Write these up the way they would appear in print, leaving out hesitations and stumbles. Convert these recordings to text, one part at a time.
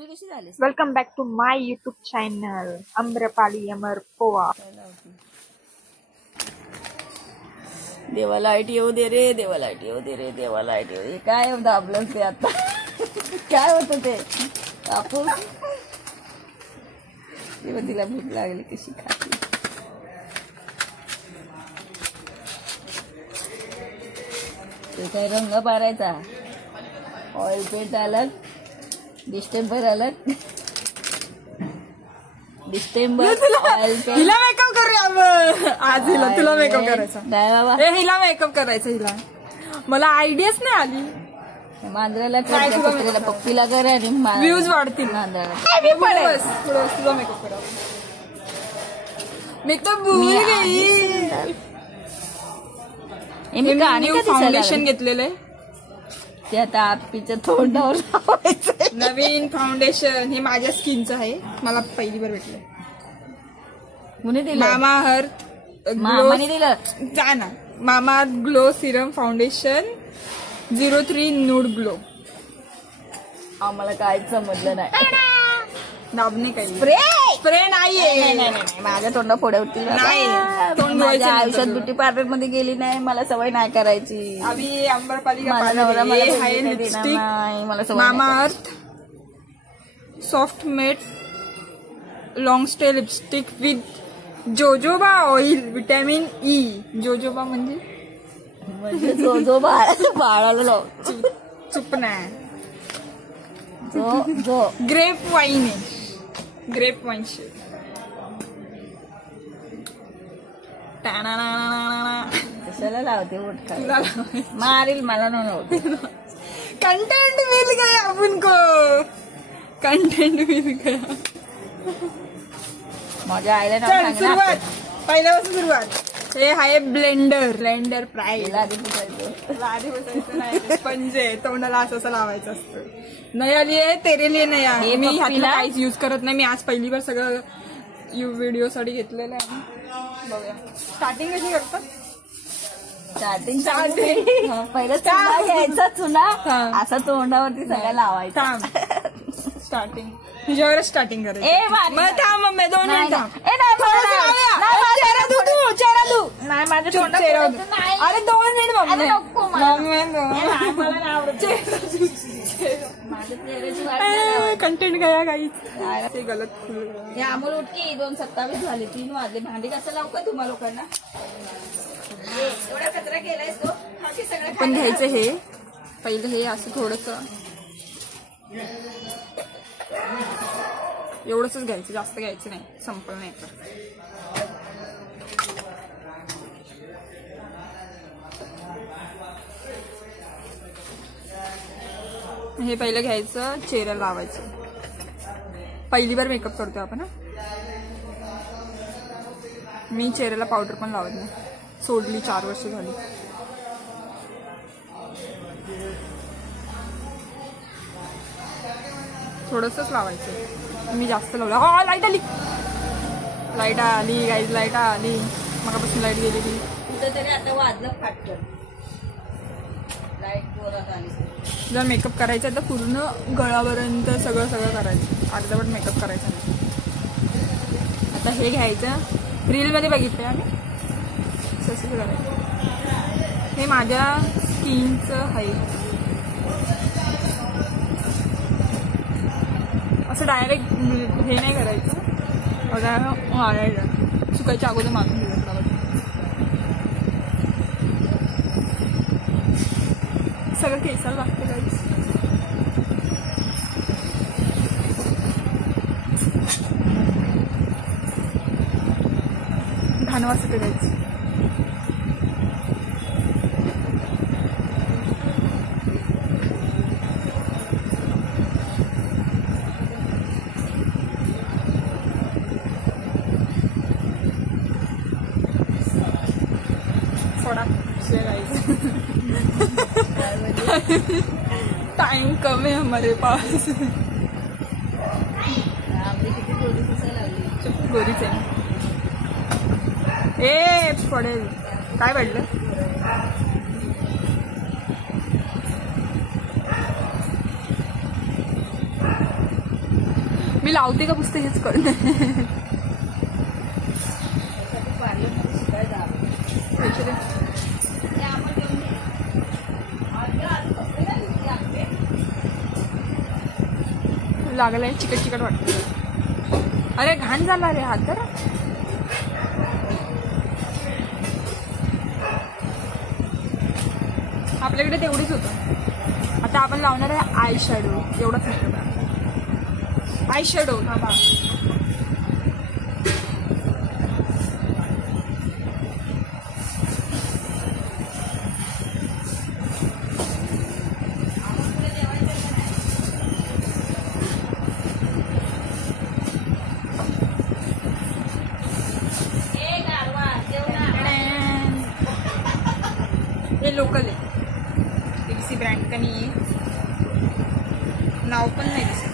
Welcome back to my YouTube channel Amrapali Amar Pova. देवा light येऊ दे रे, देवा लाईट येऊ दे रे, देवा लाईट येऊ दे. काय दाबलं ते आता काय होतं ते कापूस. तेव्हा तिला भूक लागली कशी खाती. ते काय रंग पाडायचा, ऑइल पेंट अलग, डिस्टेंबर अलग, डिस्टेंबर ऑइल पेंट. हिला मेकअप करूया आज. हिला तुला मेकअप करायचा नाही बाबा, हिला मेकअप करायचा. हिला मला आयडियाच नाही आली. मांजराला कर, कुत्र्याला पप्पीला कर आणि व्ह्यूज वाढतील. मांजराला तुला मेकअप करा. मेकअप फाउंडेशन घेतलेलं आहे ते आता आप्पीच्या तोंडावर लावायचं. नवीन फाउंडेशन हे माझ्या स्किनचं आहे. मला पहिली बार भेटलं. कुणी दिलं? मामा अर्थ मामाने दिलं. जा ना. Mamaearth glow serum foundation 03 nude glow. आम्हाला काहीच समजलं नाही. दाबणे काही स्प्रे स्प्रे नाहीये. माझ्या तोंडा फोड्या होतील. नाही. तोंड माझ्या आयुष्यात ब्युटी पार्लर मध्ये गेली नाही. मला सवय नाही करायची. आम्ही अंबरपालिका माझा नवरा मला आहे पैसे नाही देणार लिपस्टिक नाही. मला सवय मामा नाही अर्थ soft matte long stay lipstick with jojoba oil vitamin E. Jojoba म्हणजे जो बाळाला लावतो. चुप नाही. जो ग्रेप वाईन आहे. Grape wine shade. कशाला लावते उठका. तुला मारील मला नव्हते. कंटेंट मिल गया अपन को. कंटेंट मिल गया. माझ्या आईला नाव चल सांग ना. सुरुवात. पहिल्यापासून सुरुवात. हे आहे ब्लेंडर. Blender prize. आधी पुसायचं. आधी बसायचं नाही. स्पंजे तोंडाला असं लावायचं असतं. नया लिये तेरे लिये नया. हे मी ह्यातलं पप्पीला- काहीच युज करत नाही. मी आज पहिली बार सगळं व्हिडिओ साठी घेतलेलं आहे. बघूया स्टार्टिंग कशी करतात. स्टार्टिंग पहिलं चुना घ्यायचा. चुना हा. असा तोंडावरती सगळ्या लावायचा. थांब. स्टार्टिंग तुझ्यावर स्टार्टिंग करायचं. ए मारी. मग थांब मम्मी 2 नाही, मिनिट नाही. थांब. ए, नाही, मला नाही. चेहरा नाही, माझ्या चेहरा धु तू. चेहरा धु. नाही माझ्या चुप, तोंडात चेहरा बोलायचं धु. नाही. अरे 2 मिनिट मम्मी. अरे नको मला. मम्मी, ए, नाही, मला नाही आवडत. चेहरा धु. चेहरा. माझ्या चेहऱ्याची वाट नाही लावायची. कंटेंट गया काही ते गलत खुल. हे अमोल उठकी 2:27 झाले. 3 वाजले. भांडी कसं लावू का तुम्हा लोकांना. एवढा कचरा केलायस तो. सगळं पण घ्यायचं हे पहिलं हे असं थोडस एवढंच घ्यायचं. जास्त घ्यायचं नाही. संपलं नाही तर. हे पहिलं घ्यायचं. चेहऱ्याला लावायचं. पहिली बार मेकअप करतोय आपण. मी चेहऱ्याला पावडर पण लावत नाही. सोडली 4 वर्ष झाली. थोडंसंच लावायचं. मी जास्त लावलं. हा लाईट आली. लाईट आली गाईज. लाईट आली. मगापासून लाईट गेलेली. कुठेतरी आता वाजलं फाटकन. लाईट जोरात आली. जर मेकअप करायचा तर पूर्ण गळापर्यंत सगळं करायचं. अर्धवट मेकअप करायचा नाही. आता हे घ्यायचं. रीलमध्ये बघितलं आम्ही तसंच करायचं. हे माझ्या स्किनचं आहे. असं डायरेक्ट हे नाही करायचं. वाढायचं. सुकायच्या अगोदर मारून घ्यायचं. सगळं केसाला लागतं गाईस. घाण वाजतं गाईस. टाइम कम है हमारे पास. आपली किती गोरी दिसायला लागली. गोरीच आहे. ए पडेल. काय पडलं. मी लावते का पुसते हेच कळत नाही. पार्लरमध्ये शिकायचं आपण. पैसे दे. लागलंय चिकट चिकट वाटत. अरे घाण झाला रे हात तर. आपल्याकडे तेवढीच होतं. आता आपण लावणार आहे आय शॅडो. एवढंच नाही आय शॅडो. थांबा हे लोकल आहे. किसी ब्रँड का नाही आहे. नाव पण नाही दिसत.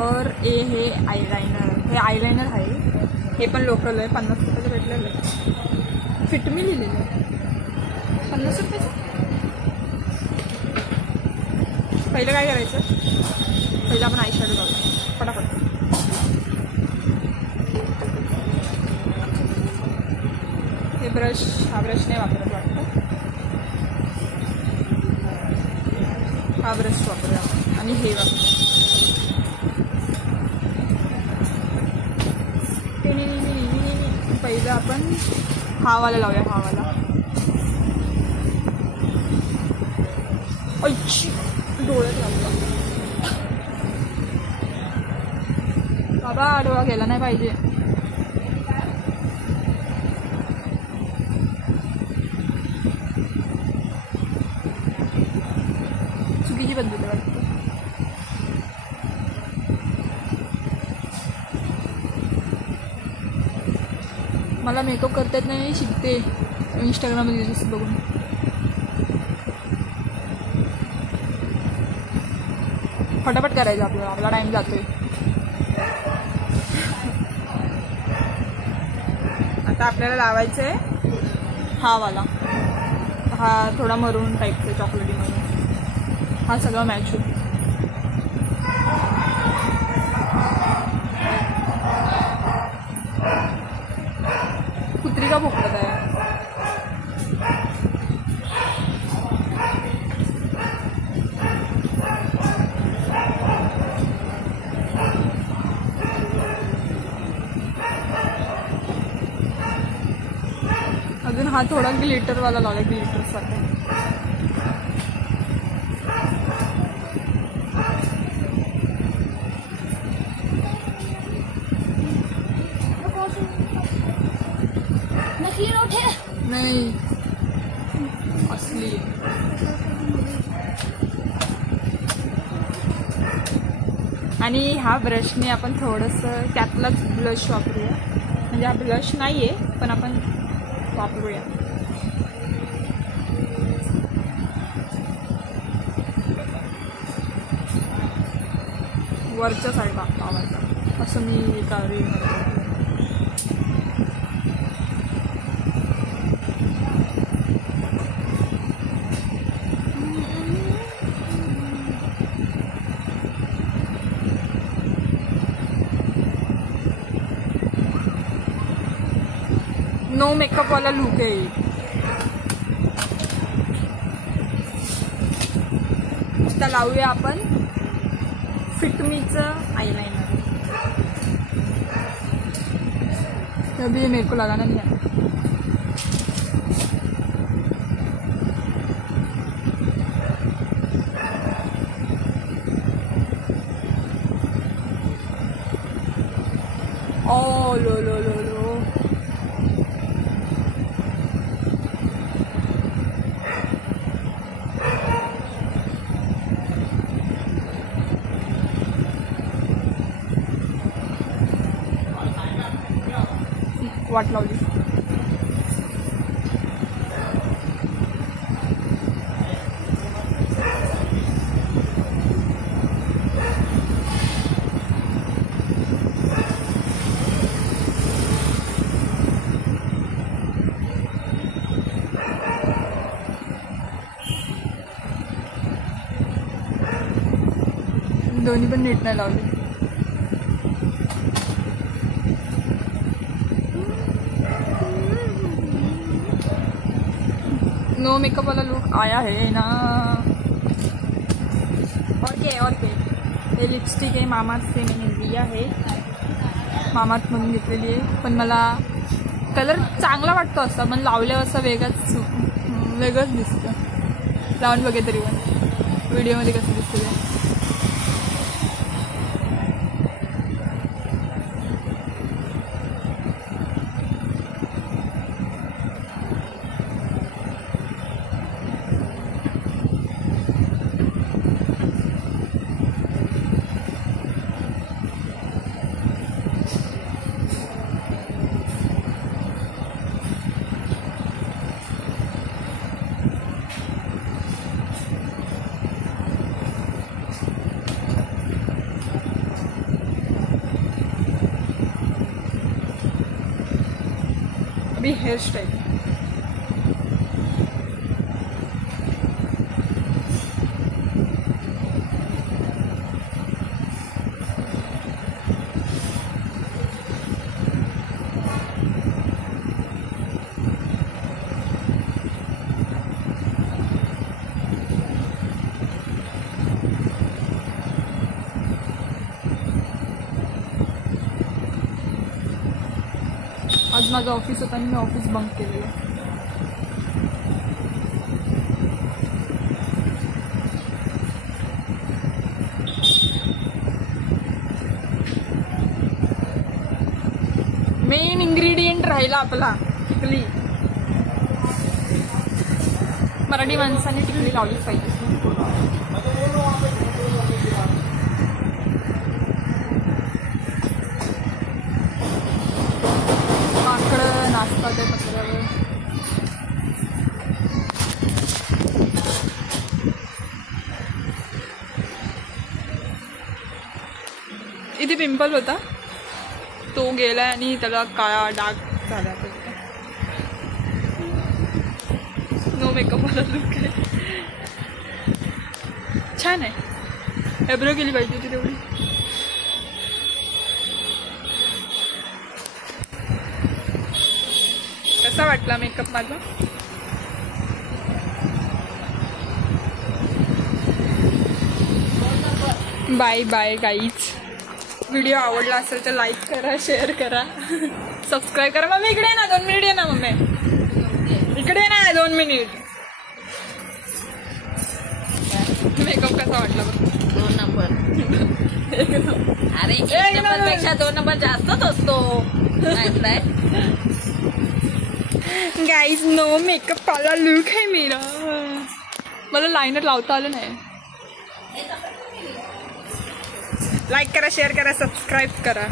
और हे आयलाइनर. हे आयलाइनर आहे. हे पण लोकल आहे. 50 रुपयाचं भेटलेलं आहे. फिट मी लिहिलेलं आहे 50 रुपयाचं. पहिलं काय करायचं. पहिलं आपण आय शॅडो लावतो फटाफट. हे ब्रश. हा ब्रश नाही वापरत वाटतं. हा ब्रश वापरूया आणि हे वापरूया. पहिलं आपण हा वाला लावूया. हा वाला. अच्छी डोळ्यात लागला बाबा. डोळा गेला नाही पाहिजे. चुकीची पद्धत वाटतं. मला मेकअप करता येत नाही. शिकते इंस्टाग्राममध्ये रील्स बघून. फटाफट करायचं आपल्याला. आपला टाइम जातोय. आता आपल्याला लावायचं आहे हा वाला. हा थोडा मरून टाईपचा चॉकलेटी मरून. हा सगळा मॅच होतो. कुत्री का भोकत आहे. अजून हा थोडा ग्लिटरवाला लावला. ग्लिटरसाठी नाही असली. आणि ह्या ब्रशने आपण थोडंसं त्यातलाच ब्लश वापरूया. म्हणजे हा ब्लश नाही आहे पण आपण वापरूया. वरच्या साईडला लावायचा असं मी एका रीलमध्ये. नो मेकअप वाला लुक आहे. आता लावूया आपण फिट मीचं आयलाइनर. अभी मेरे को लगाना नहीं आता. ओ लो लो लो लो. वाट लावली. दोन्ही पण नीट नाही लावली. नो मेकअप वाला लुक आया है ना. और क्या हे लिपस्टिक आहे मामार्थ से मैंने लिया है. मामार्थ म्हणून घेतलेली आहे. पण मला कलर चांगला वाटतो असा, पण लावल्यावर असा वेगळंच दिसतं. लावून बघे तरी पण व्हिडिओमध्ये कसं दिसतं ते. अभी हेयर स्टाइल आज माझं ऑफिस होतं आणि मी ऑफिस बंक केलेलं. मेन इंग्रेडियंट राहिला आपला टिकली. मराठी माणसाने टिकली लावलीच पाहिजे. माकडं नाचतात आहे पत्र्यावर. इथे पिंपल होता तो गेलाय आणि त्याला काळा डाग झाला. नो मेकअप वाला लुक आहे. छान आहे. एब्रो केली पाहिजे होती तेवढी. कसा वाटला मेकअप माझा? Bye bye guys. व्हिडिओ आवडला असेल तर लाईक करा, शेअर करा, सबस्क्राईब करा. मम्मी इकडे ना 2 मिनिट. ये ना मम्मी इकडे ना 2 मिनिट. मेकअप कसा वाटला बघ? 2 नंबर. अरे 1 नंबरपेक्षा 2 नंबर जास्तच असतो. गाईज नो मेकअप वाला लुक आहे मेरा. मला लायनर लावता आलं नाही. लाईक करा, शेअर करा, सबस्क्राईब करा.